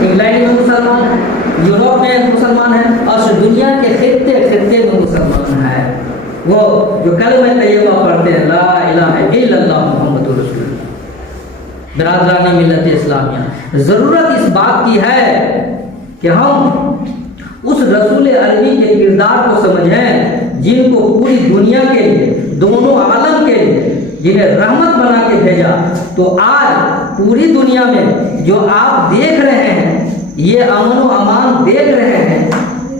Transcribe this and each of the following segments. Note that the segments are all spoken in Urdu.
انگلینڈ میں مسلمان ہیں، یوروپ میں مسلمان ہیں، اور دنیا کے خطے خطے میں مسلمان ہیں، وہ جو کلمہ طیبہ پڑھتے ہیں لا الہ الا اللہ محمد رسول اللہ۔ برادران ملت اسلامیہ، ضرورت اس بات کی ہے کہ ہم اس رسول عربی کے کردار کو سمجھیں جن کو پوری دنیا کے لیے، دونوں عالم کے لیے جنہیں رحمت بنا کے بھیجا۔ تو آج پوری دنیا میں جو آپ دیکھ رہے ہیں، یہ امن و امان دیکھ رہے ہیں،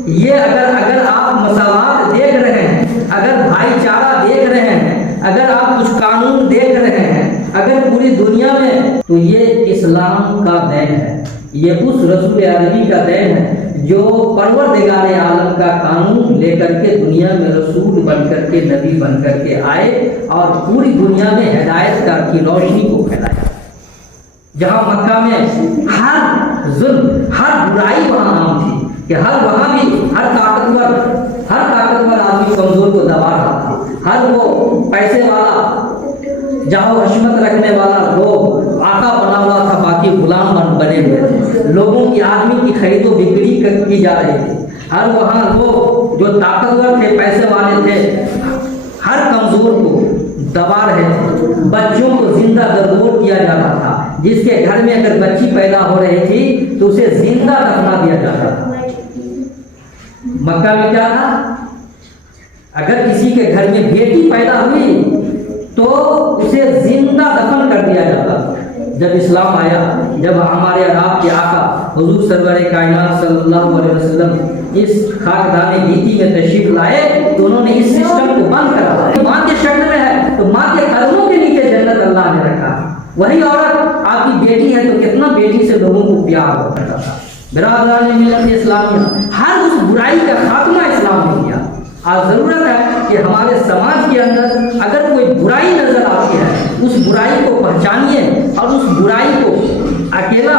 یہ اگر آپ مساوات دیکھ رہے ہیں، اگر بھائی چارہ دیکھ رہے ہیں، اگر آپ کچھ قانون دیکھ رہے ہیں، اگر پوری دنیا میں، تو یہ اسلام کا دین ہے، یہ اس رسول عربی کا دین ہے جو پروردگار عالم کا قانون لے کر کے دنیا میں رسول بن کر کے، نبی بن کر کے آئے اور پوری دنیا میں ہدایت کی روشنی کو پھیلایا۔ جہاں مکہ میں ہر ظلم، ہر برائی وہاں عام تھی کہ وہاں بھی ہر طاقتور آدمی کمزور کو دبا رہا تھا، ہر وہ پیسے والا، جہاں حشمت رکھنے والا وہ آقا بنا ہوا تھا، باقی غلام بنے ہوئے تھے، لوگوں کی آدمی کی خرید و بکری کی جا رہی تھی، ہر وہاں وہ جو طاقتور تھے، پیسے والے تھے، ہر کمزور کو دبا رہے تھے، بچوں کو زندہ دردور کیا جا رہا تھا، جس کے گھر میں اگر بچی پیدا ہو رہی تھی تو اسے زندہ دفنا دیا جاتا تھا۔ مکہ میں کیا تھا؟ اگر کسی کے گھر میں بیٹی پیدا ہوئی تو اسے زندہ دفن کر دیا جاتا تھا۔ جب اسلام آیا، جب ہمارے آپ کے آقا حضور سرور کائنات صلی اللہ علیہ وسلم اس خاکدان گیتی میں تشریف لائے تو انہوں نے اس سسٹم کو بند کرا۔ ماں کے شکل میں ہے تو ماں کے قدموں کے نیچے جنت اللہ نے رکھا۔ وہی عورت آپ کی بیٹی ہے تو کتنا بیٹی سے لوگوں کو پیار کرتا تھا۔ برادران ملت اسلامیہ، ہر اس برائی کا خاتمہ اسلام نے کیا۔ آج ضرورت ہے کہ ہمارے سماج کے اندر اگر کوئی برائی نظر آتی ہے، اس برائی کو پہچانیے اور اس برائی کو اکیلا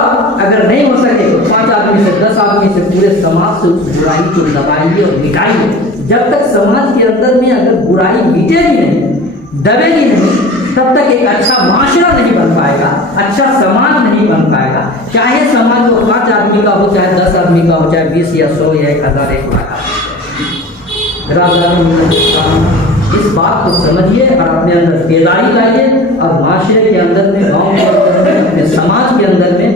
اگر نہیں ہو سکے تو 5 آدمی سے 10 آدمی سے پورے سماج سے اس برائی کو دبائیے اور مٹائیے۔ جب تک سماج کے اندر میں اگر برائی مٹے گی نہیں، دبے گی نہیں، تب تک ایک اچھا معاشرہ نہیں بن پائے گا، اچھا سماج نہیں بن پائے گا۔ چاہے سماج وہ 5 آدمی کا ہو، چاہے 10 آدمی کا ہو، چاہے 20 یا 100 یا 1000 1 لاکھ۔ اس بات کو سمجھیے اور اپنے اندر بیداری لائیے اور معاشرے کے اندر میں، گاؤں کے اندر میں، اپنے سماج کے اندر میں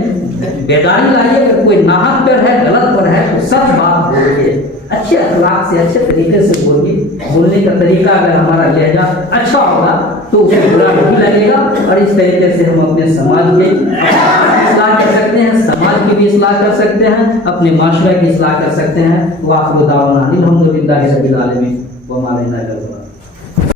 بیداری لائیے۔ اگر کوئی ناحق پر ہے، غلط پر ہے تو سچ بات بولیے، اچھے اخلاق سے، اچھے طریقے سے بولیے۔ بولنے کا طریقہ اگر ہمارا لہجہ اچھا ہوگا تو اسے برا نہیں لگے گا، اور اس طریقے سے ہم اپنے سماج کے اصلاح کر سکتے ہیں، سماج کی بھی اصلاح کر سکتے ہیں، اپنے معاشرے کی اصلاح کر سکتے ہیں۔ وآخر دعوانا الحمدللہ رب العالمین وما علینا الا البلاغ۔